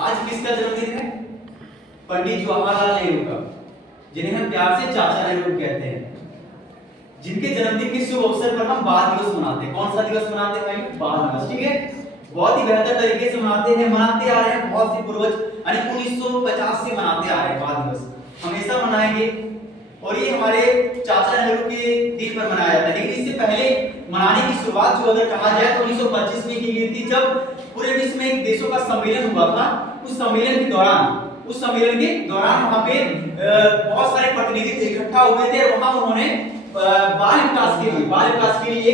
आज किसका जन्मदिन है? पंडित जवाहरलाल नेहरू का, जिन्हें हम प्यार से चाचा नेहरू कहते हैं, जिनके जन्मदिन के शुभ अवसर पर हम बाल दिवस मनाते हैं। कौन सा दिवस मनाते हैं भाई? बाल दिवस। ठीक है, बहुत ही बेहतर तरीके से मनाते आ रहे हैं बहुत से पूर्वज, यानी 1950 से मनाते आ रहे हैं बाल दिवस, हमेशा मनाएंगे। और ये हमारे चाचा नेहरू के दिन पर मनाया जाता है। लेकिन इससे पहले मनाने की शुरुआत जो अगर कहा जाए तो 1925 में की गई थी, जब पूरे विश्व में एक देशों का सम्मेलन हुआ था। उस सम्मेलन वहां पे बहुत सारे प्रतिनिधि इकट्ठा हुए थे और वहां उन्होंने बाल विकास के लिए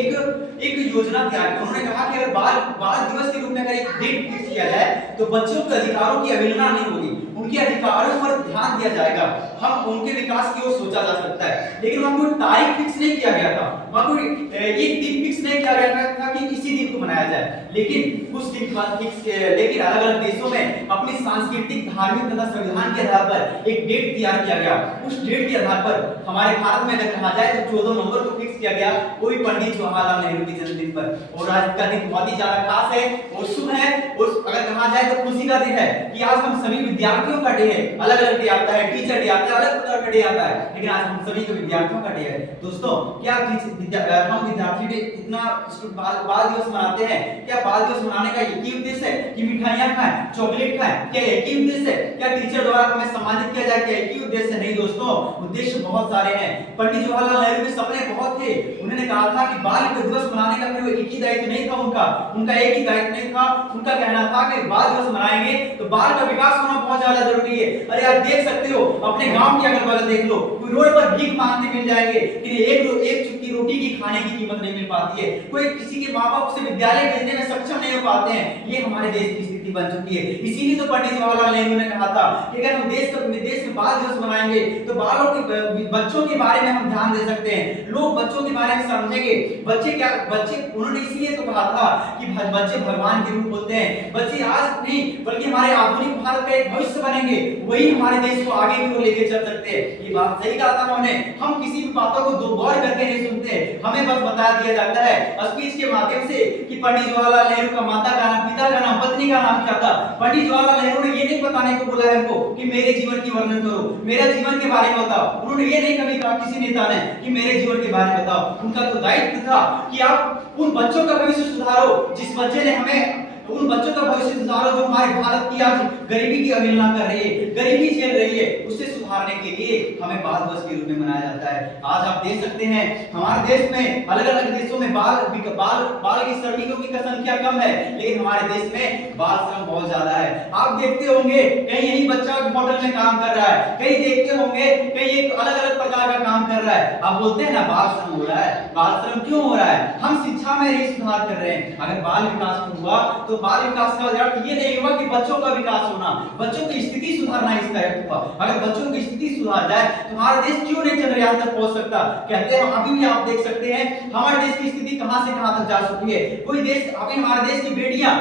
एक योजना तैयार की। उन्होंने कहा कि अगर बाल दिवस के रूप में अगर एक डेट फिक्स किया जाए तो बच्चों के अधिकारों की अवहेलना नहीं होगी, उनके अधिकारों पर ध्यान दिया जाएगा, हम उनके विकास की ओर सोचा जा सकता है। लेकिन वहां कोई तारीख फिक्स नहीं किया गया था, वहां कोई एक दिन फिक्स नहीं किया गया था कि इसी दिन को मनाया जाए। लेकिन कुछ दिन बाद लेकिन अलग अलग देशों में अपनी सांस्कृतिक, धार्मिक तथा संविधान के आधार पर एक डेट तैयार किया गया। उस डेट के आधार पर हमारे भारत में अगर कहा जाए तो 14 नवंबर को फिक्स किया गया, वो भी पंडित जवाहरलाल नेहरू के जन्मदिन पर। और आज का दिन बहुत ही ज्यादा खास है और शुभ है, और अगर कहा जाए तो खुशी का दिन है कि आज हम सभी विद्यार्थियों का डे है। अलग अलग डे आता है, टीचर डे आता है, अलग प्रकार का डे आता है, लेकिन आज हम सभी को विद्यार्थियों का डे है। दोस्तों, क्या हम विद्यार्थी डे इतना बाल दिवस मनाते हैं? क्या बाल दिवस मनाने का एक ही उद्देश्य है कि मिठाइयां खाएं, चॉकलेट खाएं? क्या एक ही उद्देश्य है? क्या टीचर द्वारा हमें सम्मानित किया जाए? क्या एक ही उद्देश्य? नहीं दोस्तों, उद्देश्य बहुत सारे हैं। पंडित जवाहरलाल नेहरू के सपने बहुत थे। उन्होंने कहा था कि बाल दिवस मनाने का कोई एक ही दायित्व नहीं था उनका एक ही दायित्व नहीं था। उनका कहना था कि बाल दिवस मनाएंगे तो बाल का विकास होना बहुत ज्यादा जरूरी है। अरे आप देख सकते हो, अपने गांव के अगल बगल देख लो, कोई रोड पर भीख मांगते मिल जाएंगे कि एक चुटकी रोटी की खाने की कीमत नहीं मिल पाती है, कोई किसी के माँ बाप से विद्यालय भेजने में सक्षम नहीं हो पाते हैं। ये हमारे देश की स्थिति बन चुकी है। इसीलिए तो पंडित जवाहरलाल नेहरू ने कहा था कि अगर हम देश में बाल दिवस मनाएंगे तो बच्चों के बारे में हम ध्यान दे सकते हैं, लोग बच्चों के बारे में समझेंगे। उन्होंने इसलिए तो कहा था कि बच्चे भगवान के रूप होते हैं। बच्चे आज नहीं बल्कि हमारे आधुनिक भारत का एक भविष्य बनेंगे, वही हमारे देश को आगे की ओर लेके चल सकते हैं। ये बात सही कहा था उन्होंने। हम किसी भी बातों को दो गौर करके नहीं सुनते, हमें बस बता दिया जाता है स्पीच के माध्यम से कि पंडित जवाहरलाल नेहरू का माता का नाम, पिता का नाम, पत्नी का नाम क्या था। पंडित जवाहरलाल नेहरू ने ये नहीं बताने को बोला है हमको कि मेरे जीवन की वर्णन करो, मेरा जीवन के बारे में बताओ। उन्होंने ये नहीं कभी कहा किसी नेता ने कि मेरे जीवन के बारे में बताओ। उनका तो दायित्व था कि आप उन बच्चों का भविष्य सुधारो, जिस बच्चे ने हमें उन बच्चों का भविष्य सुधारो जो हमारे भारत की आज गरीबी की अवहेलना कर रही है, गरीबी झेल रही है, उसे सुधारने के लिए हमें बाल दिवस के रूप में मनाया जाता है। आज आप देख सकते हैं हमारे देश में, अलग अलग देशों में बाल की श्रमिकों की संख्या कम है, लेकिन हमारे देश में बाल श्रम बहुत ज्यादा है। आप देखते होंगे कहीं यही बच्चा होटल में काम कर रहा है, कहीं देखते होंगे कहीं एक अलग अलग प्रकार का काम कर रहा है। आप बोलते हैं ना बाल श्रम हो रहा है। बाल श्रम क्यों हो रहा है? हम शिक्षा में नहीं सुधार कर रहे हैं। अगर बाल विकास हुआ तो बाल विकास का अर्थ ये नहीं हुआ कि बच्चों का विकास होना, बच्चों की स्थिति सुधारना इसका अर्थ हुआ। अगर बच्चों की स्थिति सुधार जाए तो हमारा देश क्यों नहीं चंद्रयान तक पहुंच सकता? कहते हैं अभी भी आप देख सकते हैं हमारे देश की स्थिति कहां से कहां तक जा चुकी है। कोई देश, अभी हमारे देश की बेटियां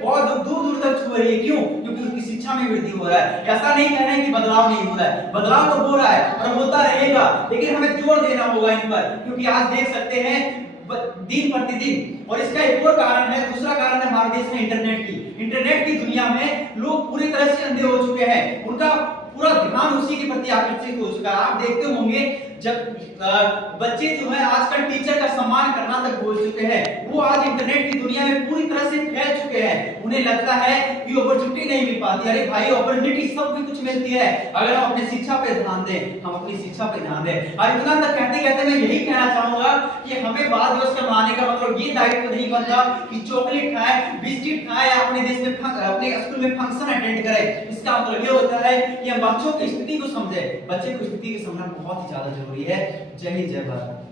बहुत दूर दूर तक छू रही है। क्यों? क्योंकि उनकी शिक्षा में वृद्धि हो रहा है। ऐसा नहीं कहना है कि बदलाव नहीं हो रहा है, बदलाव तो हो रहा है और होता रहेगा, लेकिन हमें जोर देना होगा इन पर। क्योंकि आज देख सकते हैं दिन प्रतिदिन, और इसका एक और कारण है, दूसरा कारण है हमारे देश में इंटरनेट की दुनिया में लोग पूरी तरह से अंधे हो चुके हैं। उनका पूरा ध्यान उसी के प्रति आकर्षित हो चुका है। आप देखते होंगे जब बच्चे जो है आजकल टीचर का सम्मान करना तक भूल चुके हैं। वो आज इंटरनेट की दुनिया में पूरी तरह से फैल चुके हैं। उन्हें लगता है कि अपॉर्चुनिटी नहीं मिल पाती। अरे भाई, अपॉर्चुनिटी सब भी कुछ मिलती है अगर हम अपनी शिक्षा पे ध्यान दें, हम अपनी शिक्षा पे ध्यान दें। और इतना तक कहते कहते मैं यही कहना चाहूंगा कि हमें बाल दिवस का मनाने का मतलब ये दायित्व नहीं बनता कि चॉकलेट खाएं, बिस्किट खाएं, अपने देश में अपने स्कूल में फंक्शन अटेंड करें। इसका मतलब ये होता है कि हम बच्चों की स्थिति को समझें। बच्चे की स्थिति को समझना बहुत ही ज्यादा जरूरी है। जय हिंद, जय भारत।